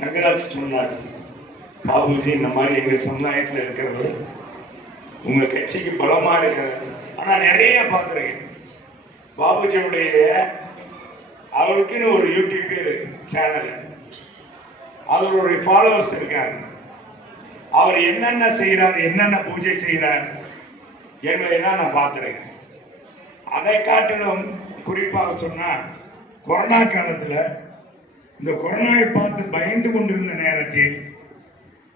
நகராட்சி சொன்னார், பாபுஜி இந்த மாதிரி எங்க சமுதாயத்தில் இருக்கிறது உங்க கட்சிக்கு பலமா இருக்கிறது. ஆனா நிறைய பார்த்துருக்கேன் பாபுஜியுடைய அவருக்குன்னு ஒரு யூடியூப் சேனல், அவருடைய ஃபாலோவர்ஸ் இருக்காங்க. அவர் என்னென்ன செய்கிறார், என்னென்ன பூஜை செய்கிறார் என்பதைதான் நான் பார்த்துருக்கேன். அதை காட்டிலும் குறிப்பாக சொன்னால் கொரோனா காலத்தில் இந்த கொரோனாவை பார்த்து பயந்து கொண்டிருந்த நேரத்தில்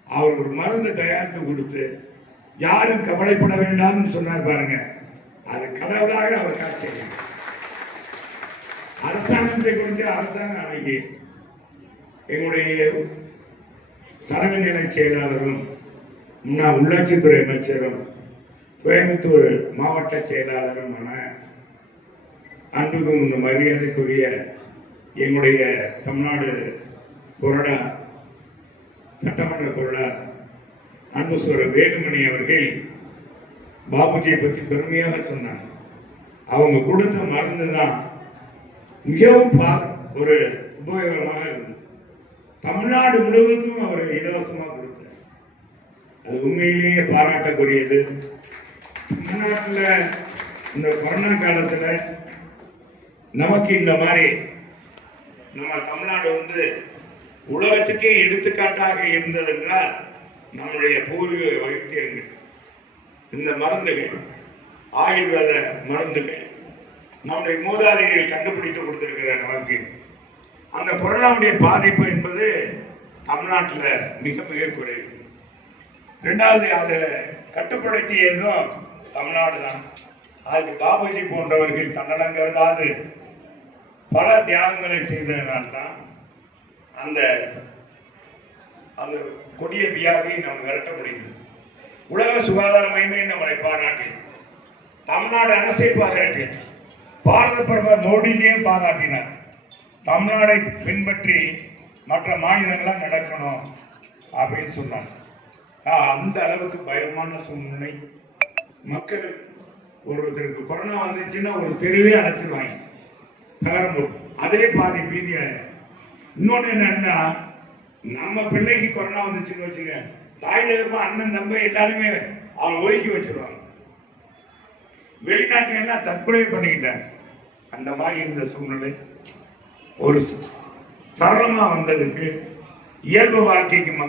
அவர் ஒரு மருந்து தயாரித்து கொடுத்து யாரும் கவலைப்பட வேண்டாம்னு சொன்னார் பாருங்க. அது கடவுளாக அவர் காட்சி. அரசாங்கத்தை குறித்து அரசாங்கம் அன்னைக்கு எங்களுடைய தலைமை நிலை செயலாளரும் முன்னாள் உள்ளாட்சித்துறை அமைச்சரும் கோயம்புத்தூர் மாவட்ட செயலாளருமான அன்புக்கும் இந்த மரியாதைக்குரிய எங்களுடைய தமிழ்நாடு கொறடா சட்டமன்ற கொறடா அன்பு வேலுமணி அவர்கள் பாபுஜியை பற்றி பெருமையாக சொன்னார். அவங்க கொடுத்த மருந்து தான் மிகவும் ஒரு உபயோகமாக இருந்தது. தமிழ்நாடு முழுவதுக்கும் அவர் இலவசமாக கொடுத்தார். அது உண்மையிலேயே பாராட்டக்கூடியது. தமிழ்நாட்டில் இந்த கொரோனா காலத்தில் நமக்கு இந்த மாதிரி நம்ம தமிழ்நாடு உலகத்துக்கே எடுத்துக்காட்டாக இருந்தது என்றால் நம்முடைய பூர்வீக வைத்தியங்கள், இந்த மருந்துகள், ஆயுர்வேத மருந்துகள் நம்முடைய மூதாதையர்கள் கண்டுபிடித்து கொடுத்திருக்கிற நமக்கு அந்த கொரோனாவுடைய பாதிப்பு என்பது தமிழ்நாட்டில் மிக மிக குறைவு. ரெண்டாவது, அதை கட்டுப்படுத்தியதும் தமிழ்நாடு தான். அதுக்கு பாபுஜி போன்றவர்கள் தன்னடங்கிறதாவது பல தியாகங்களை செய்ததனால்தான் அந்த அந்த கொடிய வியாதியை நாம் விரட்ட முடியும். உலக சுகாதார மையமே நம்மளை பாராட்டி, தமிழ்நாடு அரசை பாராட்டி, பாரத பிரதமர் மோடிஜியும் பாராட்டினார். தமிழ்நாடை பின்பற்றி மற்ற மாநிலங்களாம் நடக்கணும் அப்படின்னு சொன்னாங்க. அந்த அளவுக்கு பயமான சூழ்நிலை. மக்கள் ஒருத்தருக்கு கொரோனா வந்துச்சுன்னா ஒரு தெருவே அடைச்சிருவாங்க, தகரம் போட்டு. அதிலே பாதி பீதிய. இன்னொன்று என்னன்னா, நம்ம பிள்ளைக்கு கொரோனா வந்துச்சுன்னு வச்சுங்க, தாய் தகப்பா அண்ணன் தம்பி எல்லாருமே அவங்க ஒதுக்கி வச்சிருவாங்க. வெளிநாட்டுல எல்லாம் தற்கொலை பண்ணிக்கிட்டாங்க. அந்த மாதிரி இருந்த சூழ்நிலை ஒரு சரளமா வந்ததுக்கு இயல்பு வாழ்க்கைக்கு மக்கள்